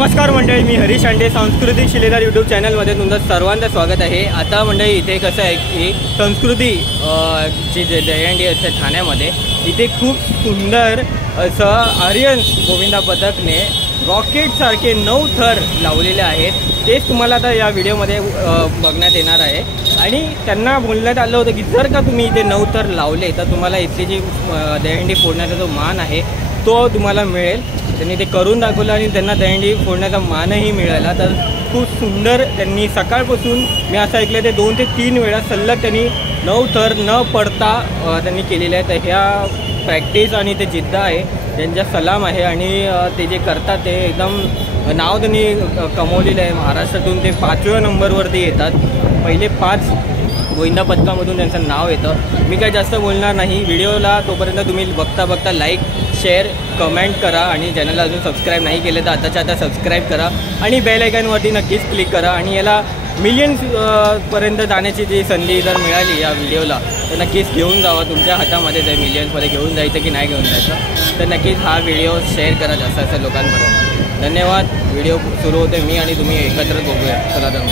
नमस्कार मंडळी, मी हरीश अंडे सांस्कृतिक शिलेदार यूट्यूब चॅनलमध्ये तुमचं सर्वांचं स्वागत आहे। आता मंडळी इथे कसं आहे की संस्कृती जी दहीहंडी असते ठाण्यामध्ये, इथे खूप सुंदर असं आर्यन्स गोविंदा पथकने रॉकेटसारखे 9 थर लावलेले आहेत। तेच तुम्हाला आता या व्हिडिओमध्ये बघण्यात येणार आहे। आणि त्यांना बोलण्यात आलं होतं की जर का तुम्ही इथे 9 थर लावले तर तुम्हाला इथली जी दहीहंडी फोडण्याचा जो मान आहे तो तुम्हाला मिळेल। त्यांनी ते करून दाखवलं आणि त्यांना दहीहंडी फोडण्याचा मानही मिळाला। तर खूप सुंदर त्यांनी सकाळपासून मी असं ऐकलं ते 2 ते 3 वेळा सलग त्यांनी 9 थर न पडता त्यांनी केलेले आहेत। तर ह्या प्रॅक्टिस आणि ते जिद्द आहे, त्यांच्या सलाम आहे। आणि ते जे करतात ते एकदम नाव त्यांनी कमवलेलं आहे। महाराष्ट्रातून ते 5व्या नंबरवरती येतात। पहिले 5 गोविंदा पथकामधून त्यांचं नाव येतं। मी काय जास्त बोलणार नाही। व्हिडिओला तोपर्यंत तुम्ही बघता लाईक शेअर कमेंट करा आणि चॅनलला अजून सबस्क्राईब नाही केलं तर आताच्या आता सबस्क्राईब करा आणि बेल आयकॉनवरती नक्कीच क्लिक करा। आणि याला मिलियन्स पर्यंत जाण्याची जी संधी जर मिळाली या व्हिडिओला तर नक्कीच घेऊन जावा। तुमच्या हातामध्ये आहे मिलियन्समध्ये घेऊन जायचं की नाही घेऊन जायचं, तर नक्कीच हा व्हिडिओ शेअर करा जास्त लोकांपर्यंत। धन्यवाद। व्हिडिओ सुरू होते, मी आणि तुम्ही एकत्र बघूया। चला तर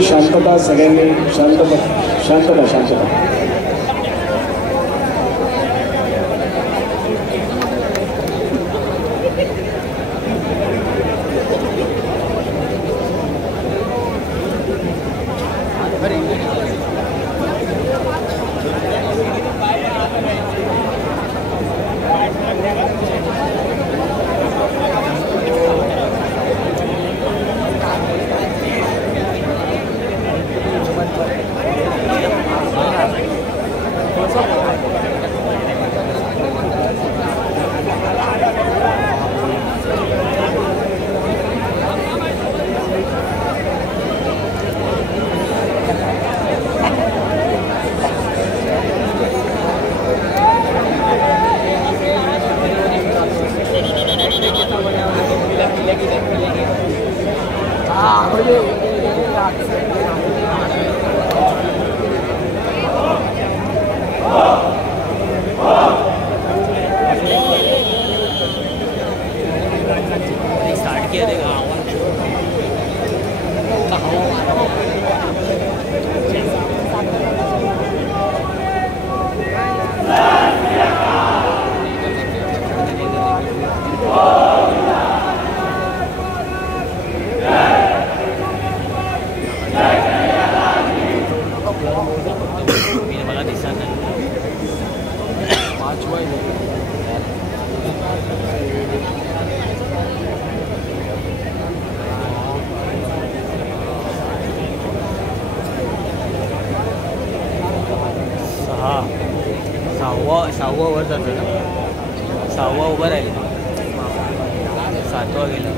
शांतता, सगळ्यांनी शांतता शांतता शांतता। सहावा वर जातं ना, 6वा उभं राहिलं, 7वा गेला।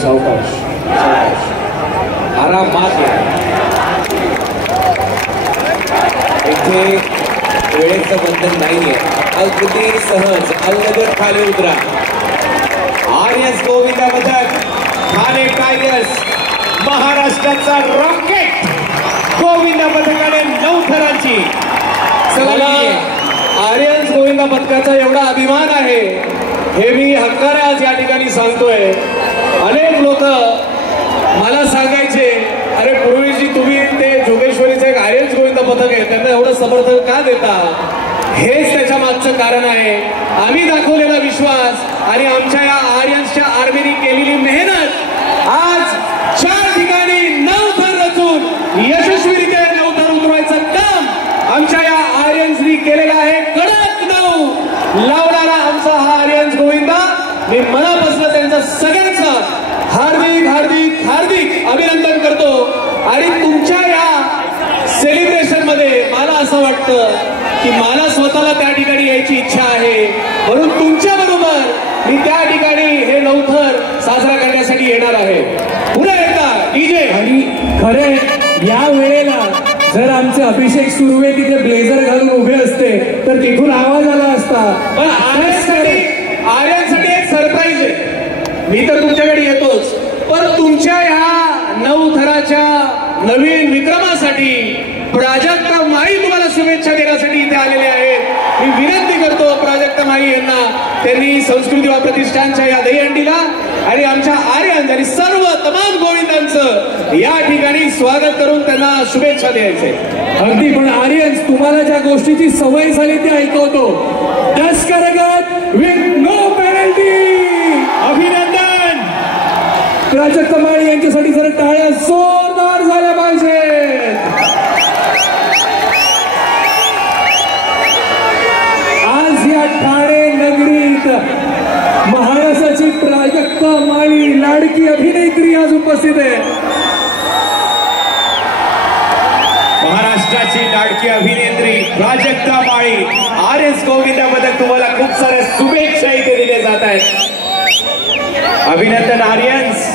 सावकाश सावकाश आरामात। इथे वेळेचं बंधन नाहीये, अगदी सहज अलगद खाली उतरा। आर्यन्स गोविंदा पथक ठाणे टायगर्स महाराष्ट्राचा रॉकेट गोविंदा पथकाने 9 थरांची आर्यन्स गोविंदा पथकाचा एवढा अभिमान आहे हे मी हक्काने आज या ठिकाणी सांगतोय. अनेक लोक मला सांगायचे, अरे पूर्वीजी तुम्ही ते जोगेश्वरीचं एक आर्यन्स गोविंदा पथक आहे त्यांना एवढं समर्थन का देता. हेच त्याच्या मागचं कारण आहे. आम्ही दाखवलेला विश्वास आणि आमच्या या आर्यन्सच्या आर्मीने केलेली मेहनत आज 4 ठिकाणी 9 थर रचून यशस्वीरित्या 9 थर उतरवायचं काम आमच्या या आर्यन्सनी केलेलं आहे. कडक 9 लावणारा आमचा हा आर्यन्स गोविंदा. मी मनापासून त्यांचं सगळ्यांचं हार्दिक हार्दिक हार्दिक अभिनंदन करतो. आणि तुमच्या या सेलिब्रेशन मध्ये मला असं वाटतं की मला स्वतःला त्या ठिकाणी यायची इच्छा आहे, म्हणून तुमच्या बरोबर मी त्या ठिकाणी हे 9 थर साजरा करण्यासाठी येणार आहे. पुन्हा एकदा डीजे. आणि खरे या वेळेला जर आमचे अभिषेक सुर्वे तिथे ब्लेझर घालून उभे असते तर तिथून आवाज आला असता. पण आर्यनसाठी एक सरप्राईज आहे. मी तर तुमच्याकडे येतोच, पण तुमच्या ह्या 9 थराच्या नवीन विक्रमासाठी प्राजक्ता माई तुम्हाला शुभेच्छा देण्यासाठी इथे आलेले आहेत. मी विनंती करतो प्राजक्ता माई यांना, त्यांनी संस्कृती व प्रतिष्ठानच्या या दहीहंडीला आणि आमच्या आर्यन आणि सर्व तमाम गोविंदांचं या ठिकाणी स्वागत करून त्यांना शुभेच्छा द्यायचे. अगदी. पण आर्यन्स तुम्हाला ज्या गोष्टीची सवय झाली ती ऐकवतो. दशकरगत विथ नो पेनल्टी. अभिनंदन. प्राजक्ता माळी यांच्यासाठी जरा टाळ्या जोरदार झाल्या पाहिजेत. आज या ठाणे नगरीत महाराष्ट्राची प्राजक्ता माळी लाडकी अभिनेत्री आज उपस्थित आहे. महाराष्ट्राची लाडकी अभिनेत्री प्राजक्ता माळी आर्यन्स गोविंदाबद्दल तुम्हाला खूप साऱ्या शुभेच्छा इथे दिल्या जात आहेत. अभिनंदन आर्यन्स.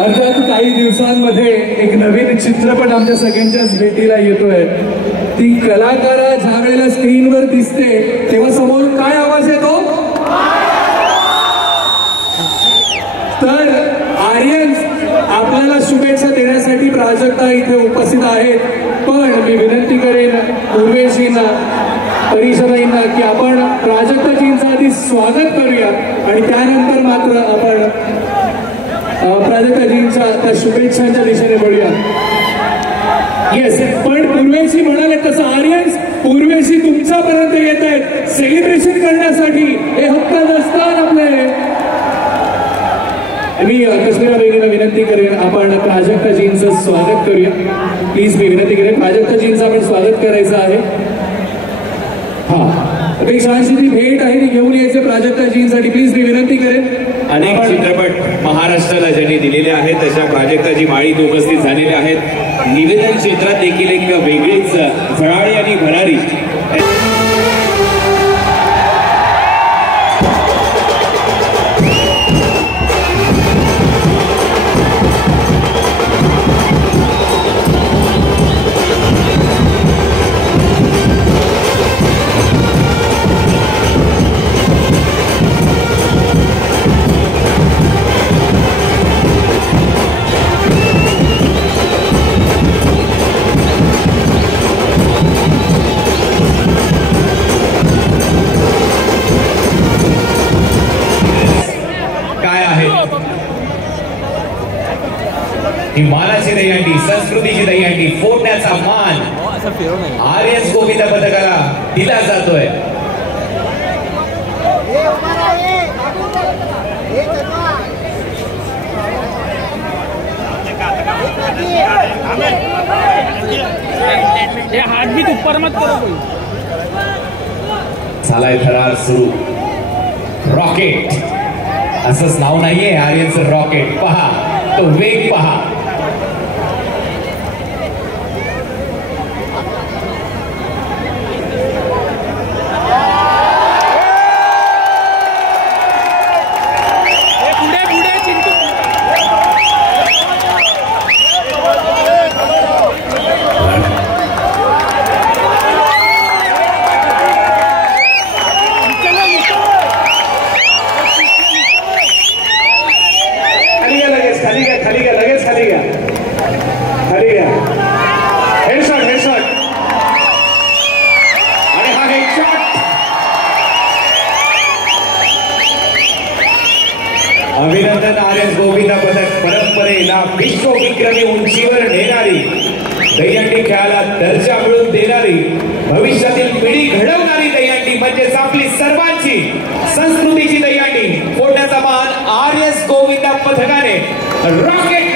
अर्थात काही दिवसांमध्ये एक नवीन चित्रपट आमच्या सगळ्यांच्याच भेटीला येतोय. ती कलाकारा ज्या वेळेला स्क्रीनवर दिसते तेव्हा समोरून काय आवाज येतो, तर आर्यन्स आपल्याला शुभेच्छा देण्यासाठी प्राजक्ता इथे उपस्थित आहेत. पण मी विनंती करेन पूर्वेशींना, परिषदाईंना की आपण प्राजक्ताजींचं आधी स्वागत करूया आणि त्यानंतर मात्र आपण प्राजक्ताजींच्या त्या शुभेच्छांच्या दिशेने वळूया. येस. पण पूर्वेशी म्हणाले तसं आर्यन्स पूर्वेशी तुमच्यापर्यंत येत आहेत सेलिब्रेशन करण्यासाठी. हे हक्क नसतात आपले. मी कश्मीरा बेगीला विनंती करेन आपण प्राजक्ताजींचं स्वागत करूया. प्लीज मी विनंती करेन प्राजक्ताजींचं आपण स्वागत करायचं आहे. हा एक छानशी जी भेट आहे ती घेऊन यायचं प्राजक्ताजींसाठी. प्लीज मी विनंती करेन. अनेक चित्रपट महाराष्ट्राला ज्यांनी दिलेले आहेत तशा प्राजक्ताजी माळी उपस्थित झालेले आहेत. निवेदन क्षेत्रात देखील एक वेगळीच झळाळी आणि भरारी. ही मानाची दहीहंडी, संस्कृतीची दहीहंडी फोडण्याचा मान आर्यन्स गोविंदा पथकाला दिला जातोय. हाथ भी ऊपर मत करो. झालाय थरार सुरू. रॉकेट असंच नाव नाहीये आर्यनचं रॉकेट. पहा तो वेग पहा. खाली घ्या लगेच खाली घ्या. अभिनंदन आर्यस गोविंद पदक परंपरेला विश्वविक्रमी उंचीवर नेणारी, दहीहंडी खेळाला दर्जा मिळवून देणारी, भविष्यातील पिढी घडवणारी दहीहंडी म्हणजेच आपली सर्वांची संस्कृतीची दहीहंडी फोडण्याचा मान आर्यस गोविंद पथकाने रॉकेट